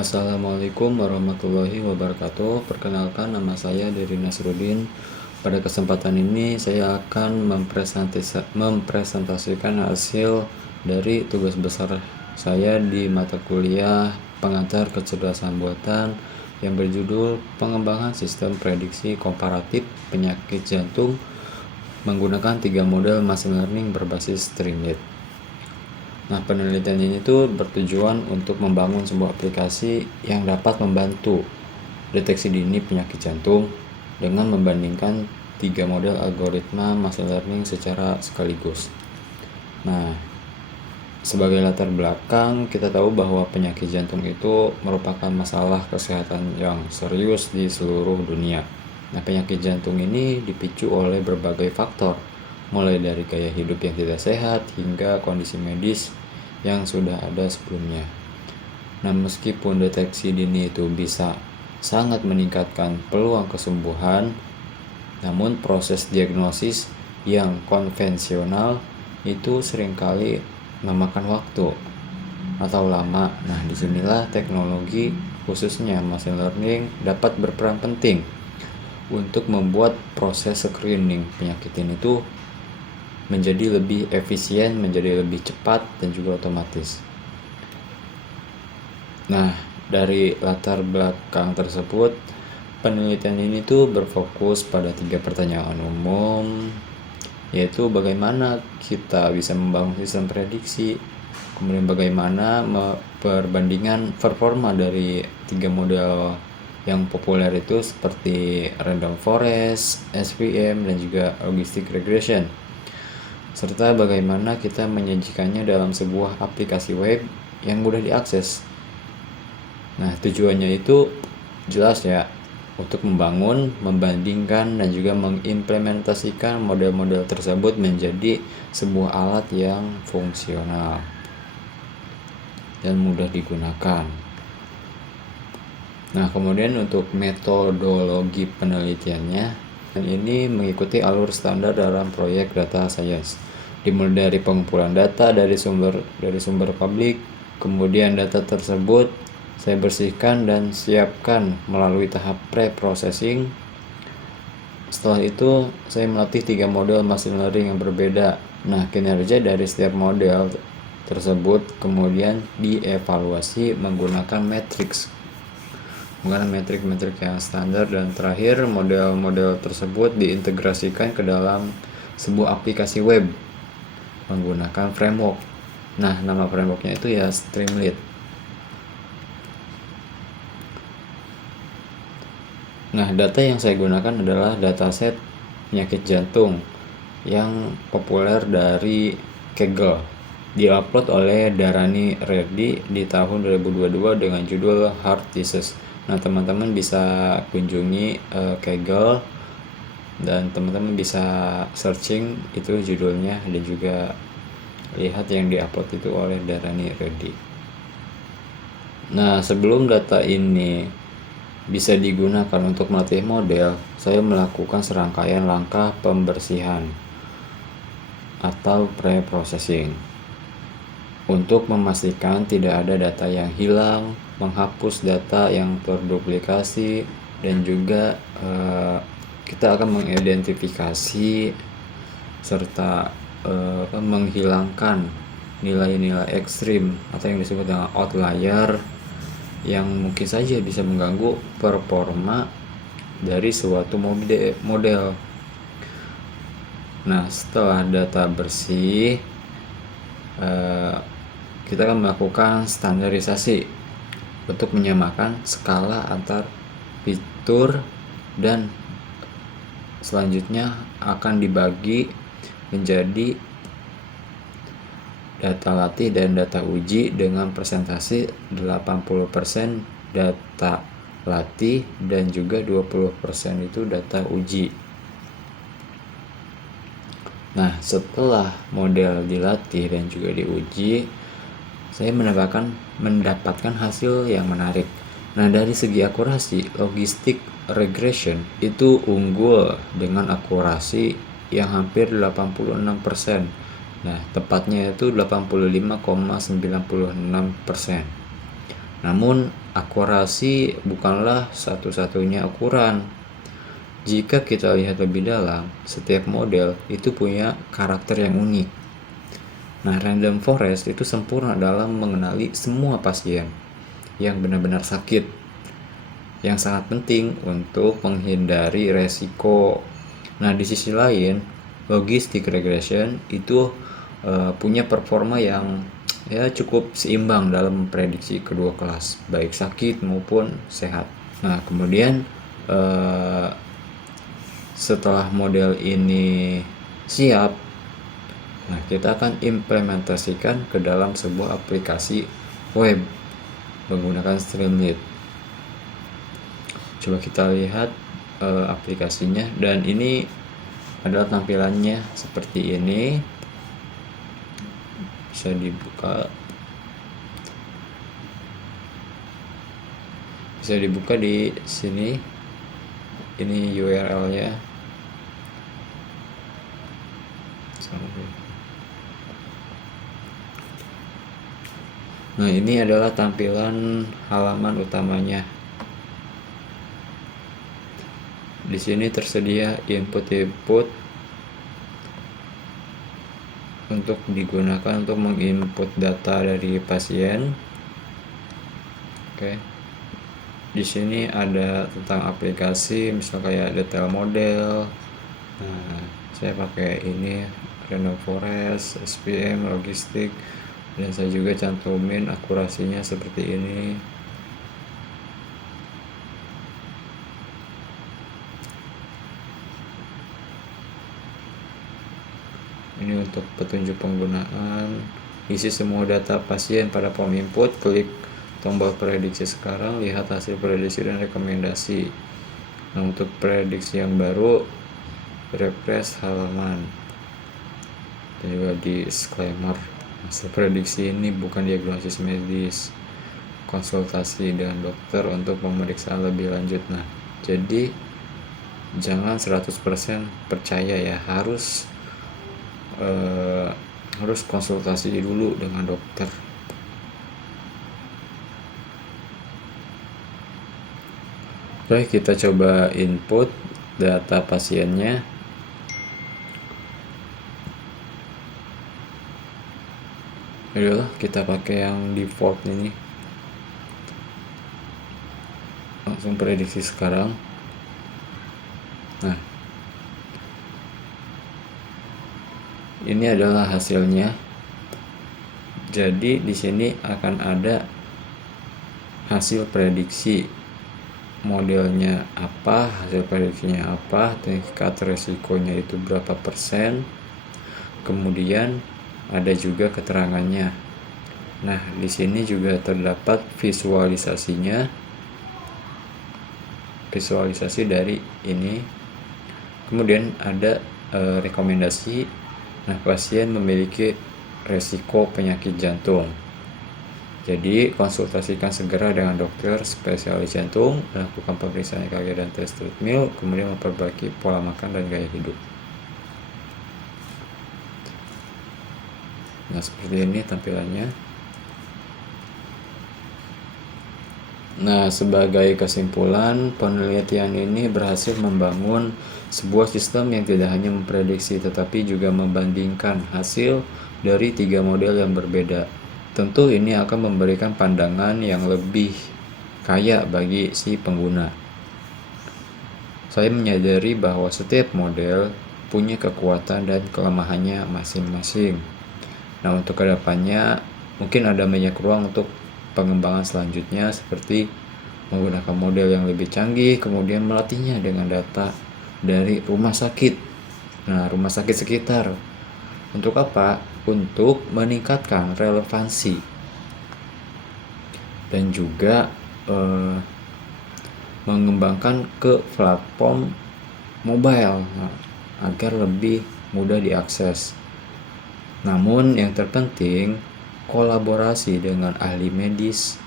Assalamualaikum warahmatullahi wabarakatuh. Perkenalkan, nama saya Dery Nasruddin. Pada kesempatan ini saya akan mempresentasikan hasil dari tugas besar saya di mata kuliah pengantar kecerdasan buatan yang berjudul Pengembangan Sistem Prediksi Komparatif Penyakit Jantung menggunakan 3 model machine learning berbasis Streamlit. Nah, penelitian ini tuh bertujuan untuk membangun sebuah aplikasi yang dapat membantu deteksi dini penyakit jantung dengan membandingkan 3 model algoritma machine learning secara sekaligus. Nah, sebagai latar belakang, kita tahu bahwa penyakit jantung itu merupakan masalah kesehatan yang serius di seluruh dunia. Nah, penyakit jantung ini dipicu oleh berbagai faktor, mulai dari gaya hidup yang tidak sehat hingga kondisi medis yang sudah ada sebelumnya. Nah, meskipun deteksi dini itu bisa sangat meningkatkan peluang kesembuhan, namun proses diagnosis yang konvensional itu seringkali memakan waktu atau lama. Nah, disinilah teknologi khususnya machine learning dapat berperan penting untuk membuat proses screening penyakit ini tuh menjadi lebih efisien, menjadi lebih cepat, dan juga otomatis. Nah, dari latar belakang tersebut, penelitian ini tuh berfokus pada 3 pertanyaan umum, yaitu bagaimana kita bisa membangun sistem prediksi, kemudian bagaimana perbandingan performa dari 3 model yang populer itu seperti random forest, SVM, dan juga logistic regression, serta bagaimana kita menyajikannya dalam sebuah aplikasi web yang mudah diakses. Nah, tujuannya itu jelas ya, untuk membangun, membandingkan, dan juga mengimplementasikan model-model tersebut menjadi sebuah alat yang fungsional dan mudah digunakan. Nah, kemudian untuk metodologi penelitiannya, ini mengikuti alur standar dalam proyek data science, dimulai dari pengumpulan data dari sumber publik, kemudian data tersebut saya bersihkan dan siapkan melalui tahap pre-processing. Setelah itu saya melatih 3 model machine learning yang berbeda. Nah, kinerja dari setiap model tersebut kemudian dievaluasi menggunakan metrik yang standar, dan terakhir model-model tersebut diintegrasikan ke dalam sebuah aplikasi web menggunakan framework. Nah, nama frameworknya itu ya Streamlit. Nah, data yang saya gunakan adalah dataset penyakit jantung yang populer dari Kaggle, diupload oleh Dharani Reddy di tahun 2022 dengan judul Heart Disease. Nah, teman-teman bisa kunjungi Kaggle dan teman-teman bisa searching itu judulnya, dan juga lihat yang diupload itu oleh Dharani Reddy. Nah, sebelum data ini bisa digunakan untuk melatih model, saya melakukan serangkaian langkah pembersihan atau pre-processing untuk memastikan tidak ada data yang hilang, menghapus data yang terduplikasi, dan juga kita akan mengidentifikasi serta menghilangkan nilai-nilai ekstrim atau yang disebut dengan outlier yang mungkin saja bisa mengganggu performa dari suatu model. Nah, setelah data bersih, kita akan melakukan standarisasi untuk menyamakan skala antar fitur, dan selanjutnya akan dibagi menjadi data latih dan data uji dengan presentasi 80% data latih dan juga 20% itu data uji. Nah, setelah model dilatih dan juga diuji, saya mendapatkan hasil yang menarik. Nah, dari segi akurasi, logistic regression itu unggul dengan akurasi yang hampir 86%. Nah, tepatnya itu 85,96%. Namun, akurasi bukanlah satu-satunya ukuran. Jika kita lihat lebih dalam, setiap model itu punya karakter yang unik. Nah, random forest itu sempurna dalam mengenali semua pasien yang benar-benar sakit, yang sangat penting untuk menghindari resiko. Nah, di sisi lain, logistic regression itu punya performa yang cukup seimbang dalam memprediksi kedua kelas, baik sakit maupun sehat. Nah, kemudian setelah model ini siap, nah kita akan implementasikan ke dalam sebuah aplikasi web menggunakan Streamlit. Coba kita lihat aplikasinya, dan ini adalah tampilannya seperti ini. Bisa dibuka di sini. Ini URL-nya. Nah, ini adalah tampilan halaman utamanya. Di sini tersedia input-input untuk digunakan untuk menginput data dari pasien. Oke. Di sini ada tentang aplikasi, misal kayak detail model. Nah, saya pakai ini Random Forest, SPM, logistik, dan saya juga cantumin akurasinya seperti ini. Ini untuk petunjuk penggunaan. Isi semua data pasien pada form input, klik tombol prediksi sekarang, lihat hasil prediksi dan rekomendasi. Nah, untuk prediksi yang baru, refresh halaman. Dan juga disclaimer, hasil prediksi ini bukan diagnosis medis, konsultasi dengan dokter untuk pemeriksaan lebih lanjut. Nah, jadi jangan 100% percaya ya, harus konsultasi dulu dengan dokter. Baik, kita coba input data pasiennya. Yaudahlah, kita pakai yang default ini. Langsung prediksi sekarang. Nah, ini adalah hasilnya. Jadi di sini akan ada hasil prediksi, modelnya apa, hasil prediksinya apa, tingkat resikonya itu berapa persen, kemudian ada juga keterangannya. Nah, di sini juga terdapat visualisasinya, visualisasi dari ini. Kemudian ada rekomendasi. Nah, pasien memiliki resiko penyakit jantung, jadi konsultasikan segera dengan dokter spesialis jantung, lakukan pemeriksaan EKG dan tes treadmill, kemudian memperbaiki pola makan dan gaya hidup. Nah, seperti ini tampilannya. Nah, sebagai kesimpulan, penelitian ini berhasil membangun sebuah sistem yang tidak hanya memprediksi tetapi juga membandingkan hasil dari 3 model yang berbeda. Tentu ini akan memberikan pandangan yang lebih kaya bagi si pengguna. Saya menyadari bahwa setiap model punya kekuatan dan kelemahannya masing-masing. Nah, untuk kedepannya mungkin ada banyak ruang untuk pengembangan selanjutnya, seperti menggunakan model yang lebih canggih, kemudian melatihnya dengan data dari rumah sakit. Nah, rumah sakit sekitar. Untuk apa? Untuk meningkatkan relevansi dan juga mengembangkan ke platform mobile agar lebih mudah diakses. Namun yang terpenting, kolaborasi dengan ahli medis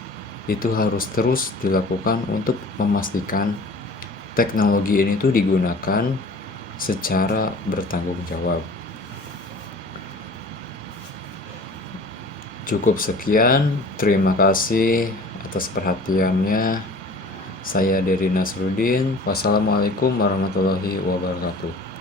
itu harus terus dilakukan untuk memastikan teknologi ini tuh digunakan secara bertanggung jawab. Cukup sekian, terima kasih atas perhatiannya. Saya Dery Nasruddin. Wassalamualaikum warahmatullahi wabarakatuh.